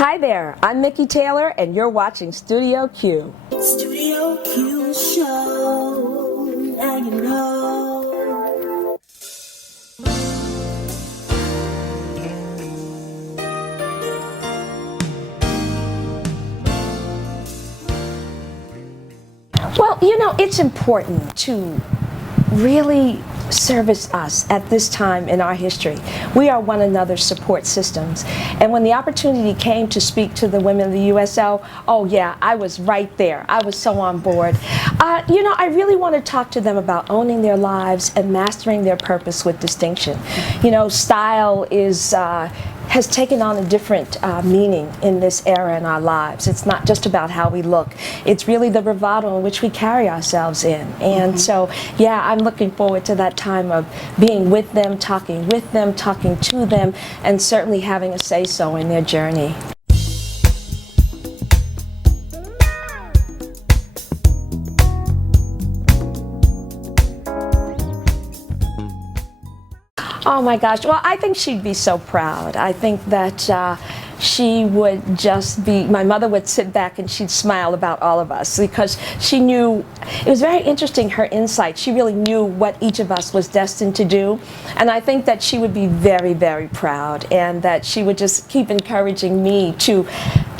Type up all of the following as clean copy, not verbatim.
Hi there, I'm Mikki Taylor, and you're watching Studio Q. Studio Q show, now you know. Well, you know, it's important to really service us at this time in our history. We are one another's support systems. And when the opportunity came to speak to the women of the USO, oh yeah, I was right there. I was so on board. You know, I really want to talk to them about owning their lives and mastering their purpose with distinction. You know, style is has taken on a different meaning in this era in our lives. It's not just about how we look. It's really the bravado in which we carry ourselves in. And so, yeah, I'm looking forward to that time of being with them, talking to them, and certainly having a say-so in their journey. Oh my gosh, well, I think she'd be so proud. I think that she would just be, my mother would sit back and she'd smile about all of us because she knew, it was very interesting, her insight. She really knew what each of us was destined to do. And I think that she would be very, very proud, and that she would just keep encouraging me to,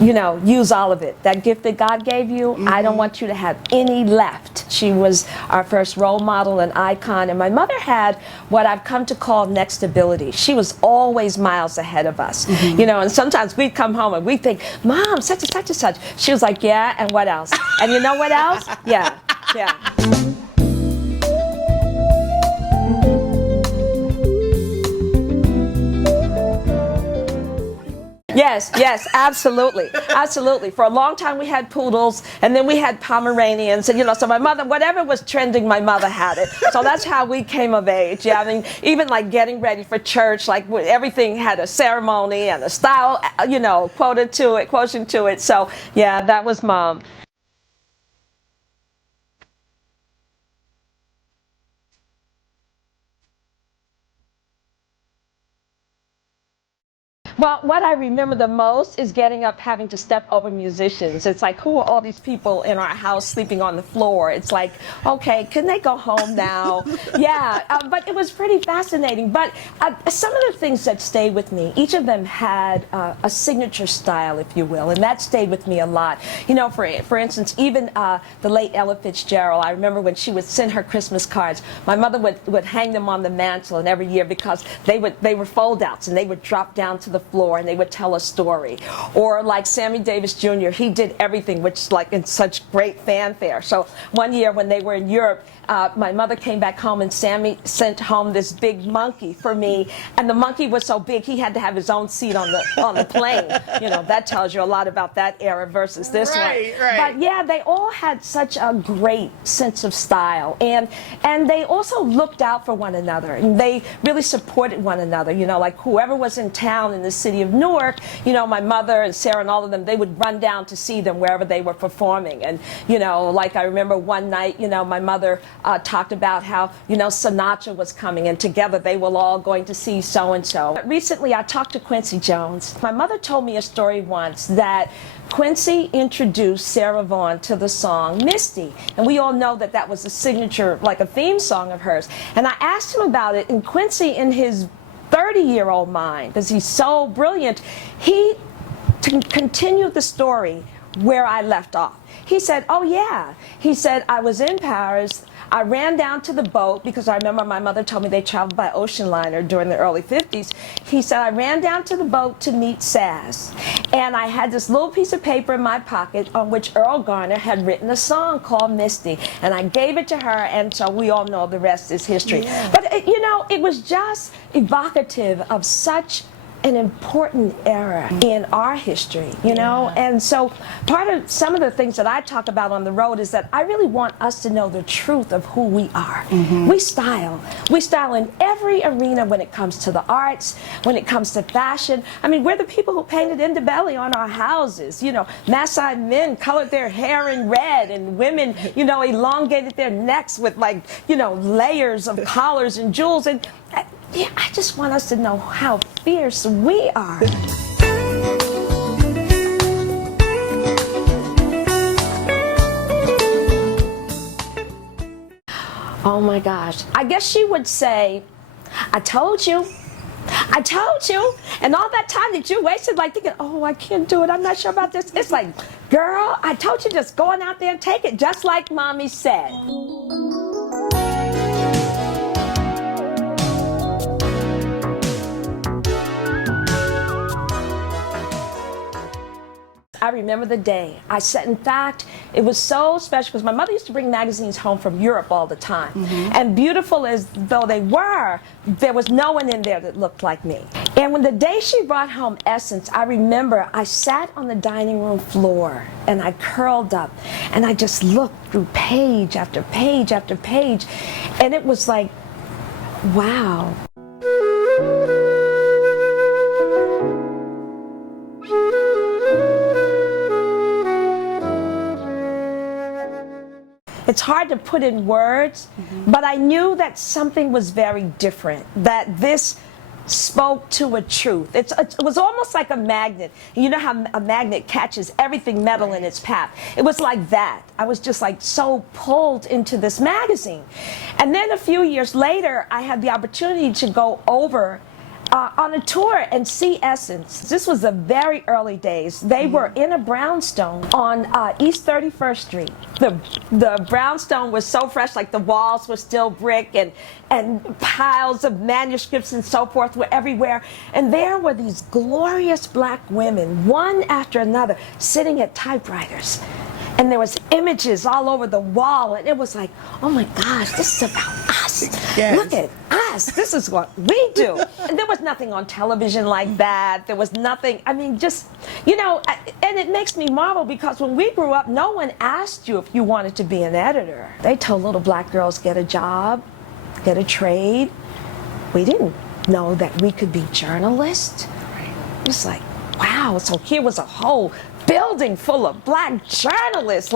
you know, use all of it. That gift that God gave you, I don't want you to have any left. She was our first role model and icon, and my mother had what I've come to call next ability. She was always miles ahead of us, you know, and sometimes we'd come home and we'd think, Mom, such and such and such. She was like, yeah, and what else? And you know what else? Yeah. Yes, absolutely. For a long time we had poodles, and then we had Pomeranians, and you know, so my mother, whatever was trending, my mother had it. So that's how we came of age. Yeah, I mean, even like getting ready for church, like everything had a ceremony and a style, you know, quotient to it. So yeah, that was Mom. Well, what I remember the most is getting up having to step over musicians. It's like, who are all these people in our house sleeping on the floor? It's like, okay, can they go home now? Yeah, but it was pretty fascinating. But some of the things that stayed with me, each of them had a signature style, if you will, and that stayed with me a lot. You know, for instance, even the late Ella Fitzgerald, I remember when she would send her Christmas cards, my mother would hang them on the mantle, and every year, because they were fold-outs, and they would drop down to the floor and they would tell a story. Or like Sammy Davis Jr., he did everything, which like in such great fanfare. So one year when they were in Europe, my mother came back home and Sammy sent home this big monkey for me, and the monkey was so big he had to have his own seat on the plane. You know, that tells you a lot about that era versus this one. Right. But yeah, they all had such a great sense of style, and they also looked out for one another, and they really supported one another. You know, like whoever was in town in the city of Newark, you know, my mother and Sarah and all of them, they would run down to see them wherever they were performing. And you know, like I remember one night, you know, my mother talked about how, you know, Sinatra was coming, and together they were all going to see so-and-so. Recently, I talked to Quincy Jones. My mother told me a story once that Quincy introduced Sarah Vaughan to the song Misty, and we all know that that was a signature, like a theme song of hers. And I asked him about it, and Quincy, in his 30-year-old mind, because he's so brilliant, he continued the story where I left off. He said, oh yeah, he said, I was in Paris, I ran down to the boat, because I remember my mother told me they traveled by ocean liner during the early 50s. He said, I ran down to the boat to meet Saz, and I had this little piece of paper in my pocket on which Earl Garner had written a song called Misty, and I gave it to her, and so we all know the rest is history. Yeah. But you know, it was just evocative of such an important era in our history, you know? And so part of some of the things that I talk about on the road is that I really want us to know the truth of who we are. We style in every arena when it comes to the arts, when it comes to fashion. I mean, we're the people who painted Indibelli on our houses, you know. Maasai men colored their hair in red, and women, you know, elongated their necks with, like, you know, layers of collars and jewels. And yeah, I just want us to know how fierce we are. my gosh. I guess she would say, I told you. I told you. And all that time that you wasted like thinking, oh, I can't do it. I'm not sure about this. It's like, girl, I told you, just going out there and take it, just like Mommy said. I remember the day. In fact, it was so special because my mother used to bring magazines home from Europe all the time. And beautiful as though they were, there was no one in there that looked like me. And when the day she brought home Essence, I remember I sat on the dining room floor and I curled up and I just looked through page after page after page. And it was like, wow. It's hard to put in words, but I knew that something was very different, that this spoke to a truth. It was almost like a magnet. You know how a magnet catches everything metal in its path? It was like that. I was just like so pulled into this magazine. And then a few years later, I had the opportunity to go over on a tour and see Essence. This was the very early days. They were in a brownstone on East 31st Street. The brownstone was so fresh, like the walls were still brick and piles of manuscripts and so forth were everywhere. And there were these glorious black women, one after another, sitting at typewriters. And there was images all over the wall, and it was like, oh my gosh, this is about us. Yes. Look at us. This is what we do. And there was nothing on television like that. There was nothing, I mean, just, you know, and it makes me marvel because when we grew up, no one asked you if you wanted to be an editor. They told little black girls, get a job, get a trade. We didn't know that we could be journalists. It was like, wow, so here was a whole building full of black journalists.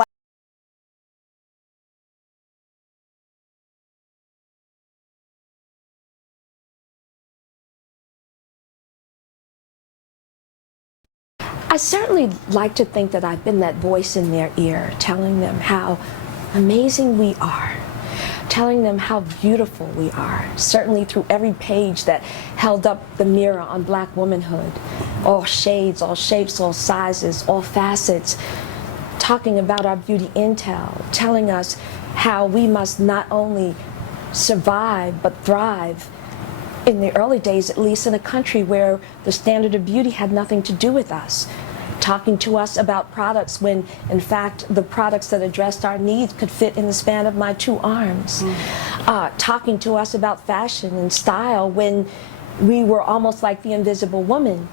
I certainly like to think that I've been that voice in their ear, telling them how amazing we are, telling them how beautiful we are, certainly through every page that held up the mirror on black womanhood. All shades, all shapes, all sizes, all facets, talking about our beauty intel, telling us how we must not only survive but thrive, in the early days at least, in a country where the standard of beauty had nothing to do with us. Talking to us about products when, in fact, the products that addressed our needs could fit in the span of my two arms. Talking to us about fashion and style when we were almost like the invisible woman.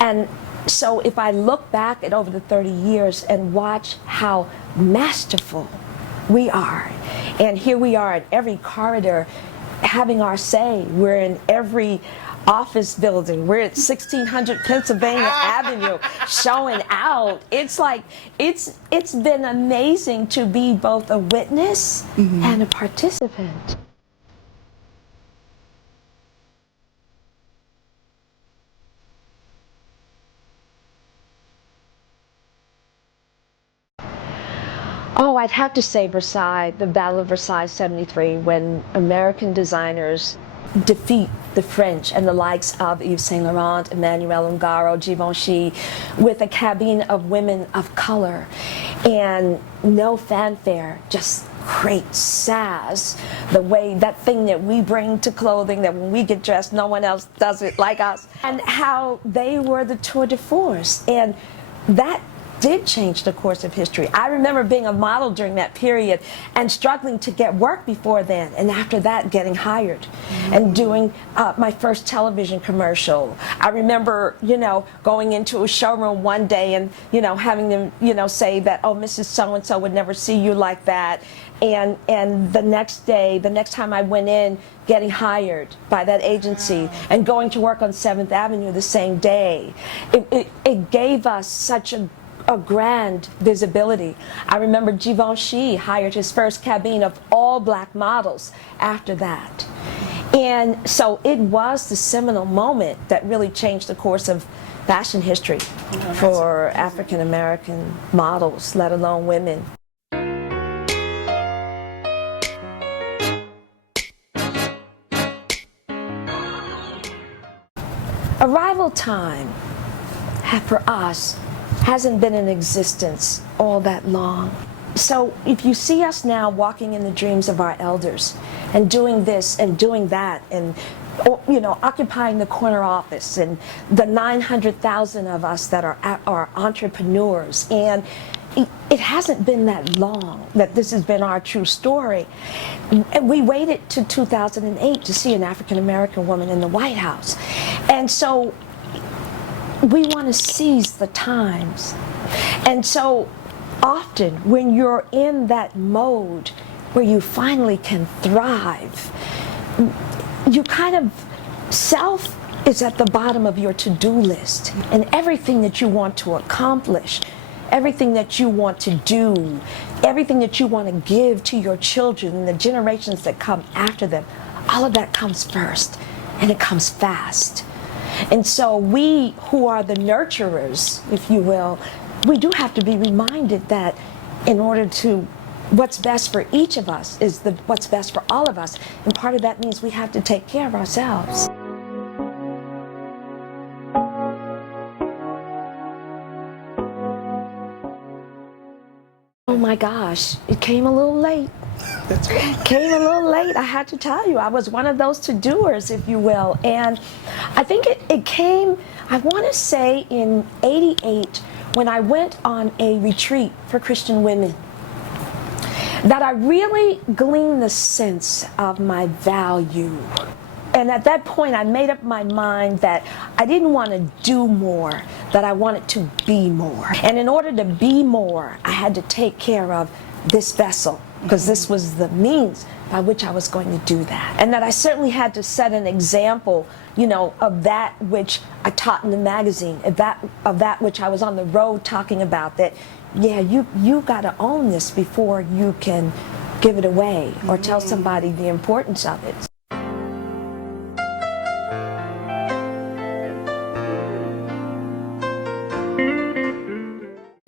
And so if I look back at over the 30 years and watch how masterful we are, and here we are in every corridor having our say. We're in every office building. We're at 1600 Pennsylvania Avenue showing out. It's like, it's been amazing to be both a witness and a participant. Oh, I'd have to say Versailles, the Battle of Versailles '73, when American designers defeat the French and the likes of Yves Saint Laurent, Emmanuel Ungaro, Givenchy, with a cabine of women of color and no fanfare, just great sass. The way, that thing that we bring to clothing, that when we get dressed, no one else does it like us. And how they were the tour de force. And that did change the course of history. I remember being a model during that period and struggling to get work before then, and after that getting hired and doing my first television commercial. I remember, you know, going into a showroom one day and, you know, having them, you know, say that, oh, Mrs. So-and-so would never see you like that. And the next day, the next time I went in, getting hired by that agency and going to work on 7th Avenue the same day. It gave us such a grand visibility. I remember Givenchy hired his first cabine of all black models after that. And so it was the seminal moment that really changed the course of fashion history for African American models, let alone women. arrival time for us hasn't been in existence all that long. So if you see us now walking in the dreams of our elders and doing this and doing that and occupying the corner office and the 900,000 of us that are entrepreneurs, and it hasn't been that long that this has been our true story. We waited to 2008 to see an African American woman in the White House. And so we want to seize the times. And so often when you're in that mode where you finally can thrive, you kind of, self is at the bottom of your to-do list, and everything that you want to accomplish, everything that you want to do, everything that you want to give to your children and the generations that come after them, all of that comes first, and it comes fast. And so we who are the nurturers, if you will, we do have to be reminded that in order to, what's best for each of us is what's best for all of us. And part of that means we have to take care of ourselves. Oh my gosh, it came a little late. That's right. Came a little late, I had to tell you. I was one of those to-doers, if you will. And I think it came, I want to say in '88, when I went on a retreat for Christian women, that I really gleaned the sense of my value. And at that point, I made up my mind that I didn't want to do more, that I wanted to be more. And in order to be more, I had to take care of this vessel, because this was the means by which I was going to do that. And that I certainly had to set an example, of that which I taught in the magazine, of that which I was on the road talking about, that, yeah, you got to own this before you can give it away or tell somebody the importance of it.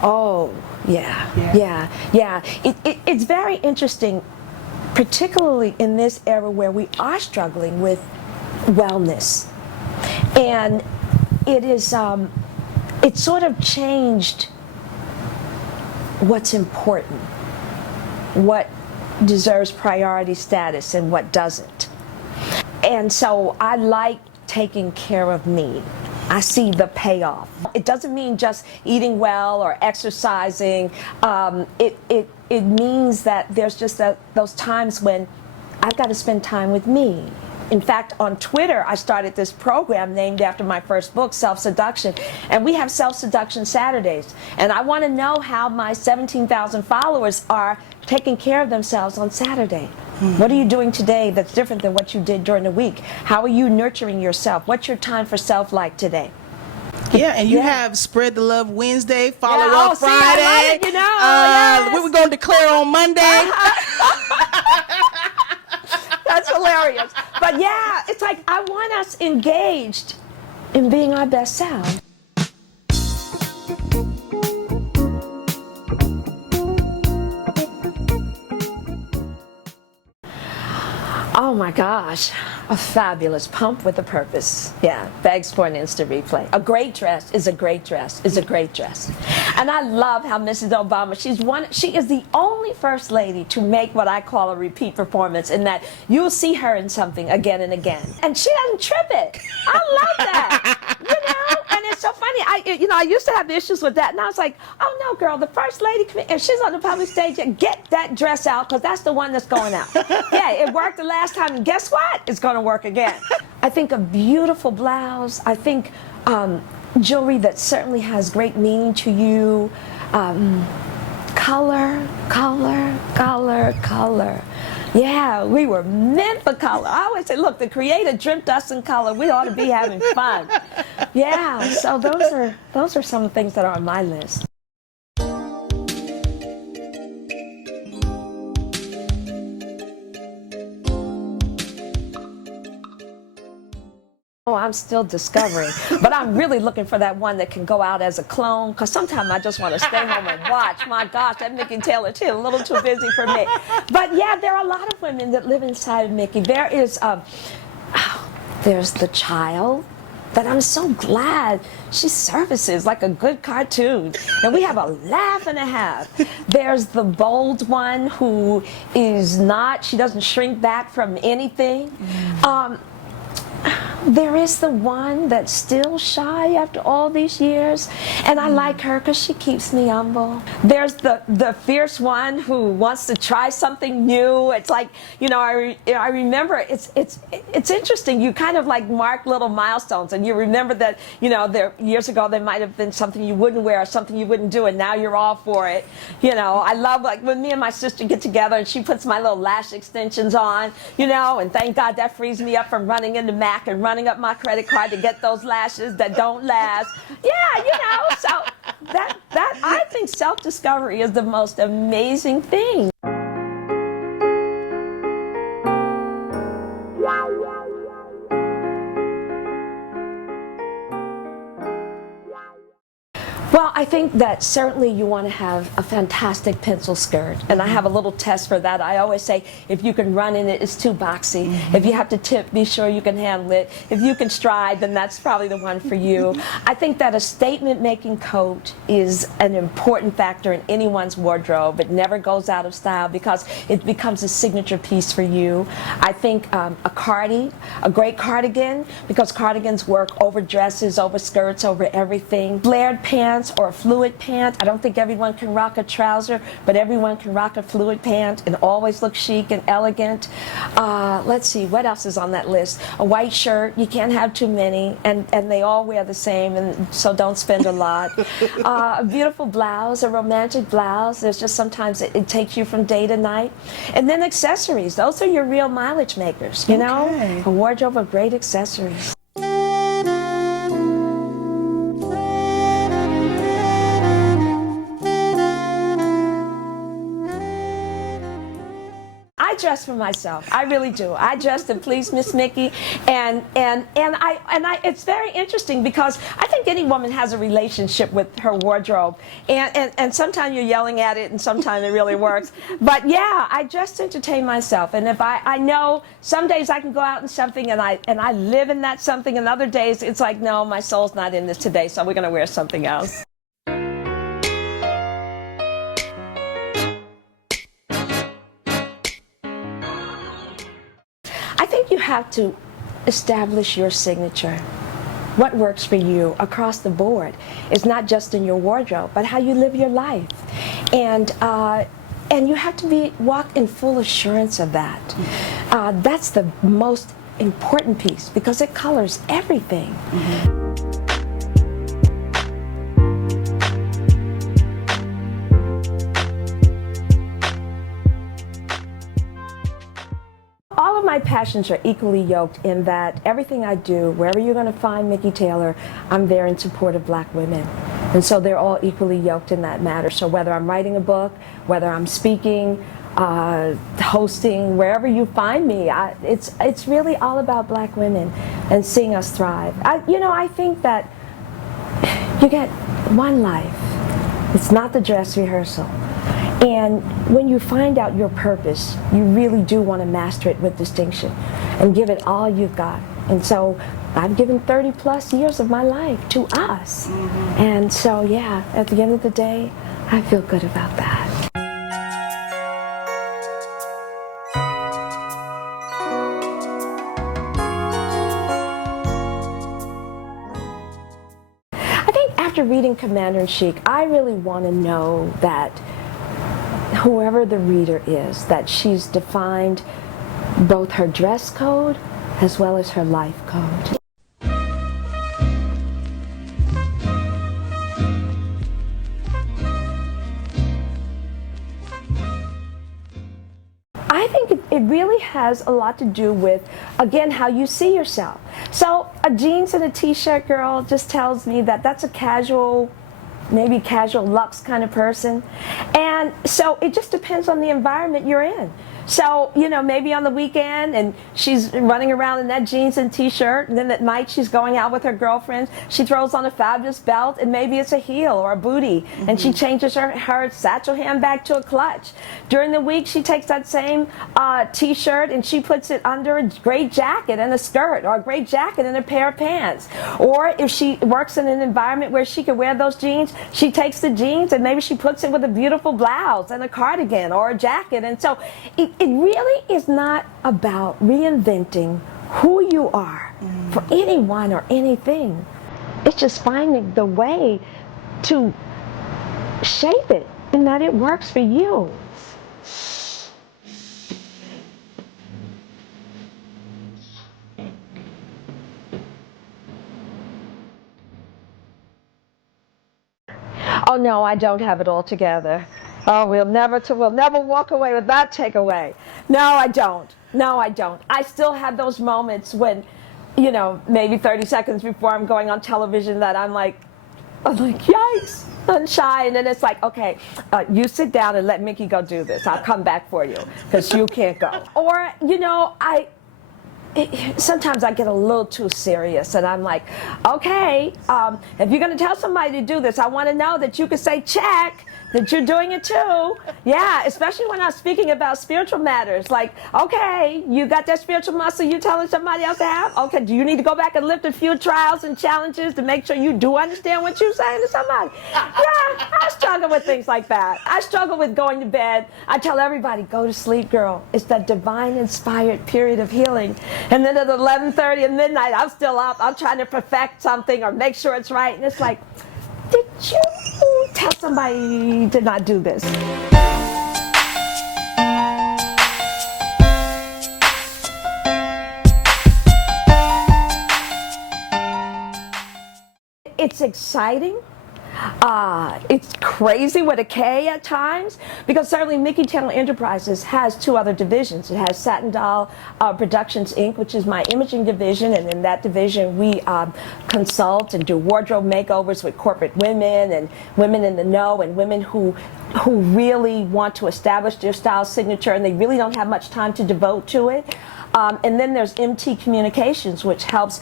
Oh, yeah. It's very interesting, particularly in this era where we are struggling with wellness. And it is, it sort of changed what's important, what deserves priority status and what doesn't. And so I like taking care of me. I see the payoff. It doesn't mean just eating well or exercising. It means that there's just those times when I've got to spend time with me. In fact, on Twitter, I started this program named after my first book, Self-Seduction, and we have Self-Seduction Saturdays. And I want to know how my 17,000 followers are taking care of themselves on Saturday. What are you doing today that's different than what you did during the week? How are you nurturing yourself? What's your time for self like today? Yeah, and you have Spread the Love Wednesday, Follow Up See, I Friday. love it, yes. We were going to declare on Monday. That's hilarious. But yeah, it's like I want us engaged in being our best self. Oh my gosh, a fabulous pump with a purpose. Yeah, begs for an instant replay. A great dress is a great dress is a great dress. And I love how Mrs. Obama, she is the only first lady to make what I call a repeat performance, in that you'll see her in something again and again. And she doesn't trip it. I love that. And it's so funny. I used to have issues with that, and I was like, oh no, girl, the first lady, if she's on the public stage, get that dress out, because that's the one that's going out. Yeah, it worked the last time, and guess what? It's going to work again. I think a beautiful blouse. I think jewelry that certainly has great meaning to you. Color. Yeah, we were meant for color. I always say, look, the Creator dreamt us in color. We ought to be having fun. Yeah, so those are some of the things that are on my list. Oh, I'm still discovering, but I'm really looking for that one that can go out as a clone, because sometimes I just want to stay home and watch. My gosh, that Mikki Taylor too, a little too busy for me. But yeah, there are a lot of women that live inside of Mikki. There is, there's the child, that I'm so glad she services like a good cartoon. And we have a laugh and a half. There's the bold one who is not, she doesn't shrink back from anything. There is the one that's still shy after all these years, and I like her because she keeps me humble. There's the fierce one who wants to try something new. It's like, you know, I remember it's interesting. You kind of like mark little milestones, and you remember that, you know, there years ago there might have been something you wouldn't wear or something you wouldn't do, and now you're all for it. You know, I love like when me and my sister get together and she puts my little lash extensions on, you know, and thank God that frees me up from running into Mac and running up my credit card to get those lashes that don't last. Yeah, you know, so that I think self-discovery is the most amazing thing. Well, I think that certainly you want to have a fantastic pencil skirt, and I have a little test for that. I always say if you can run in it, it's too boxy. If you have to tip, be sure you can handle it. If you can stride, then that's probably the one for you. I think that a statement-making coat is an important factor in anyone's wardrobe. It never goes out of style because it becomes a signature piece for you. I think a great cardigan, because cardigans work over dresses, over skirts, over everything. Flared pants or a fluid pant. I don't think everyone can rock a trouser, but everyone can rock a fluid pant and always look chic and elegant. Let's see, what else is on that list? A white shirt, you can't have too many, and they all wear the same, and so don't spend a lot. A beautiful blouse, a romantic blouse. There's just sometimes it takes you from day to night. And then accessories, those are your real mileage makers, you know? A wardrobe of great accessories. I dress for myself. I really do. I dress to please Miss Mikki, and it's very interesting because I think any woman has a relationship with her wardrobe, and sometimes you're yelling at it, and sometimes it really works. But yeah, I dress to entertain myself, and if I know some days I can go out in something and I live in that something, and other days it's like, no, my soul's not in this today, so we're gonna wear something else. I think you have to establish your signature. What works for you across the board is not just in your wardrobe, but how you live your life. And you have to walk in full assurance of that. That's the most important piece because it colors everything. All of my passions are equally yoked in that everything I do, wherever you're going to find Mikki Taylor, I'm there in support of black women. And so they're all equally yoked in that matter. So whether I'm writing a book, whether I'm speaking, hosting, wherever you find me, it's really all about black women and seeing us thrive. I think that you get one life. It's not the dress rehearsal. And when you find out your purpose, you really do want to master it with distinction and give it all you've got. And so I've given 30 plus years of my life to us. And so, yeah, at the end of the day, I feel good about that. I think after reading Commander-in-Chief, I really want to know that whoever the reader is, that she's defined both her dress code as well as her life code. I think it really has a lot to do with, again, how you see yourself. So a jeans and a t-shirt girl just tells me that that's a casual, maybe casual luxe kind of person. And so it just depends on the environment you're in. So, maybe on the weekend and she's running around in that jeans and t-shirt, and then at night she's going out with her girlfriends. She throws on a fabulous belt, and maybe it's a heel or a bootie, and she changes her satchel handbag to a clutch. During the week, she takes that same t-shirt and she puts it under a great jacket and a skirt, or a great jacket and a pair of pants. Or if she works in an environment where she can wear those jeans, she takes the jeans and maybe she puts it with a beautiful blouse and a cardigan or a jacket. And so it really is not about reinventing who you are for anyone or anything. It's just finding the way to shape it and that it works for you. Oh no, I don't have it all together. Oh, we'll never walk away with that takeaway. No, I don't. I still have those moments when, maybe 30 seconds before I'm going on television that I'm like, yikes, I'm shy. And then it's like, okay, you sit down and let Mikki go do this. I'll come back for you because you can't go. Or, sometimes I get a little too serious and I'm like, okay, if you're going to tell somebody to do this, I want to know that you can say check, that you're doing it too. Yeah, especially when I'm speaking about spiritual matters. Like, okay, you got that spiritual muscle you're telling somebody else to have? Okay, do you need to go back and lift a few trials and challenges to make sure you do understand what you're saying to somebody? Yeah, I struggle with things like that. I struggle with going to bed. I tell everybody, go to sleep, girl. It's that divine inspired period of healing. And then at 11:30 at midnight, I'm still up. I'm trying to perfect something or make sure it's right. And it's like, did you tell somebody to not do this? It's exciting. It's crazy with a K at times, because certainly Mikki Channel Enterprises has two other divisions. It has Satin Doll Productions Inc., which is my imaging division, and in that division we consult and do wardrobe makeovers with corporate women and women in the know and women who really want to establish their style signature and they really don't have much time to devote to it. And then there's MT Communications, which helps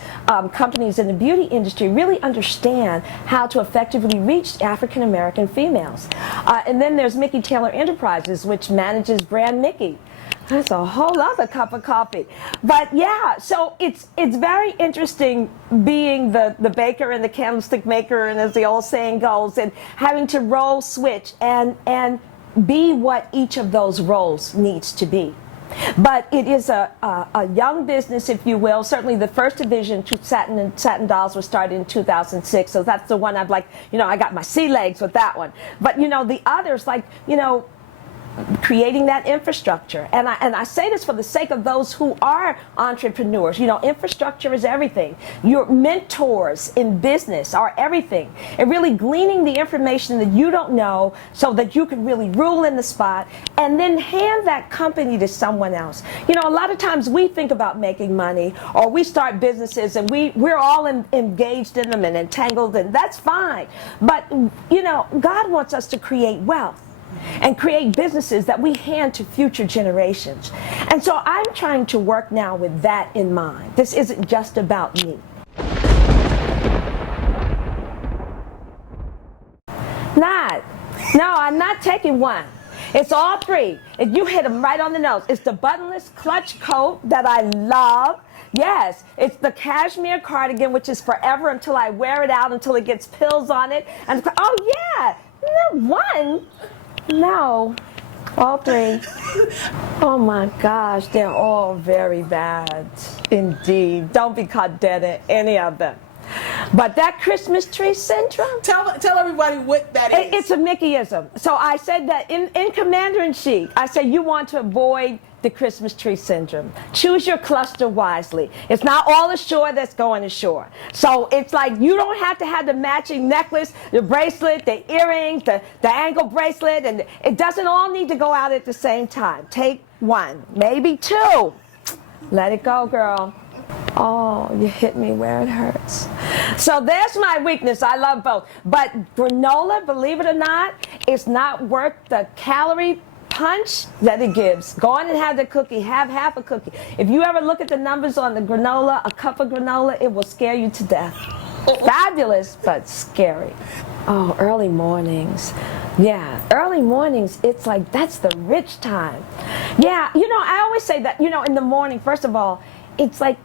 companies in the beauty industry really understand how to effectively reach African American females. And then there's Mikki Taylor Enterprises, which manages brand Mikki. That's a whole other cup of coffee. But yeah, so it's very interesting being the baker and the candlestick maker, and as the old saying goes, and having to role switch and be what each of those roles needs to be. But it is a young business, if you will. Certainly the first division, Satin Dolls, was started in 2006. So that's the one I've I got my sea legs with that one. But, the others, creating that infrastructure. And I say this for the sake of those who are entrepreneurs. Infrastructure is everything. Your mentors in business are everything. And really gleaning the information that you don't know so that you can really rule in the spot and then hand that company to someone else. A lot of times we think about making money, or we start businesses and we're all engaged in them and entangled, and that's fine. But, God wants us to create wealth and create businesses that we hand to future generations. And so I'm trying to work now with that in mind. This isn't just about me. No, I'm not taking one. It's all three. If you hit them right on the nose. It's the buttonless clutch coat that I love. Yes, it's the cashmere cardigan, which is forever until I wear it out, until it gets pills on it. And oh yeah, one. No, all three. Oh my gosh, they're all very bad indeed. Don't be caught dead in any of them. But that Christmas tree syndrome. Tell everybody what that is. It's a Mickeyism. So I said that in Commander-in-Chief, I said you want to avoid the Christmas tree syndrome. Choose your cluster wisely. It's not all ashore that's going ashore. So it's like you don't have to have the matching necklace, the bracelet, the earrings, the ankle bracelet, and it doesn't all need to go out at the same time. Take one, maybe two. Let it go, girl. Oh, you hit me where it hurts. So there's my weakness. I love both. But granola, believe it or not, is not worth the calorie punch that it gives. Go on and have the cookie. Have half a cookie. If you ever look at the numbers on the granola, a cup of granola, it will scare you to death. Fabulous, but scary. Oh, early mornings. Yeah, early mornings, it's like, that's the rich time. Yeah, I always say that, in the morning, first of all, it's like,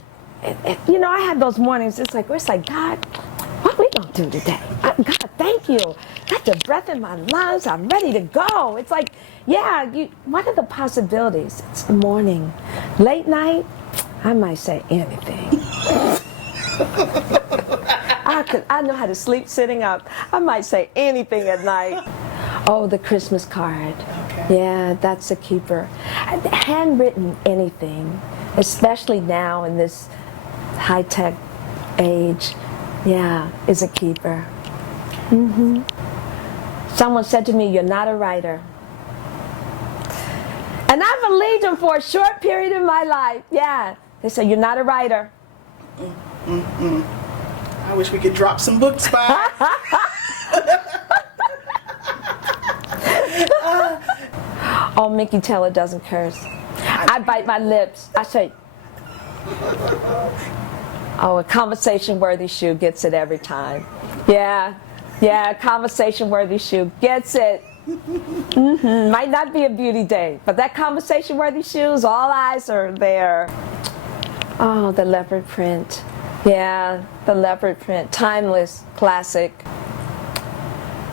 I have those mornings, it's like, God, what we gonna do today? God, thank you. Got the breath in my lungs, I'm ready to go. It's like, yeah, what are the possibilities? It's the morning. Late night, I might say anything. I know how to sleep sitting up. I might say anything at night. Oh, the Christmas card. Okay. Yeah, that's a keeper. Handwritten anything, especially now in this high-tech age, yeah, is a keeper. Mm-hmm. Someone said to me, "You're not a writer." And I believed them for a short period in my life. Yeah, they said, "You're not a writer." I wish we could drop some books by. Oh, Mikki Taylor doesn't curse. I bite my lips. I say, oh, a conversation-worthy shoe gets it every time. Yeah, a conversation-worthy shoe gets it. Mm-hmm. Might not be a beauty day, but that conversation-worthy shoes, all eyes are there. Oh, the leopard print. Yeah, the leopard print. Timeless, classic.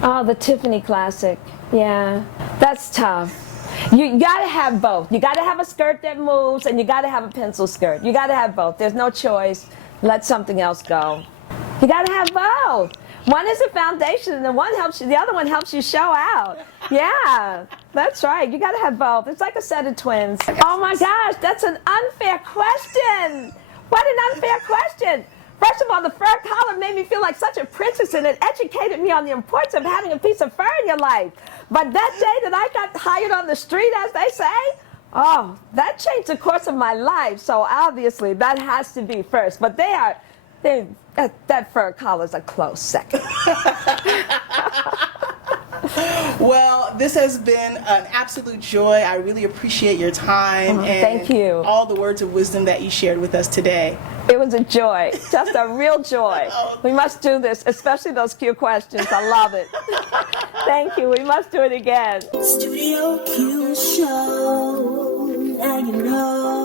Oh, the Tiffany classic. Yeah, that's tough. You gotta have both. You gotta have a skirt that moves, and you gotta have a pencil skirt. You gotta have both. There's no choice. Let something else go. You gotta have both. One is a foundation, and the other one helps you show out. Yeah, that's right. You gotta have both. It's like a set of twins. Oh my gosh, that's an unfair question. What an unfair question. First of all, the fur collar made me feel like such a princess, and it educated me on the importance of having a piece of fur in your life. But that day that I got hired on the street, as they say, oh, that changed the course of my life. So obviously, that has to be first. But that fur collar's a close second. Well, this has been an absolute joy. I really appreciate your time and thank you. All the words of wisdom that you shared with us today. It was a joy, just a real joy. We must do this, especially those Q questions. I love it. Thank you. We must do it again. Studio Q Show. Now you know.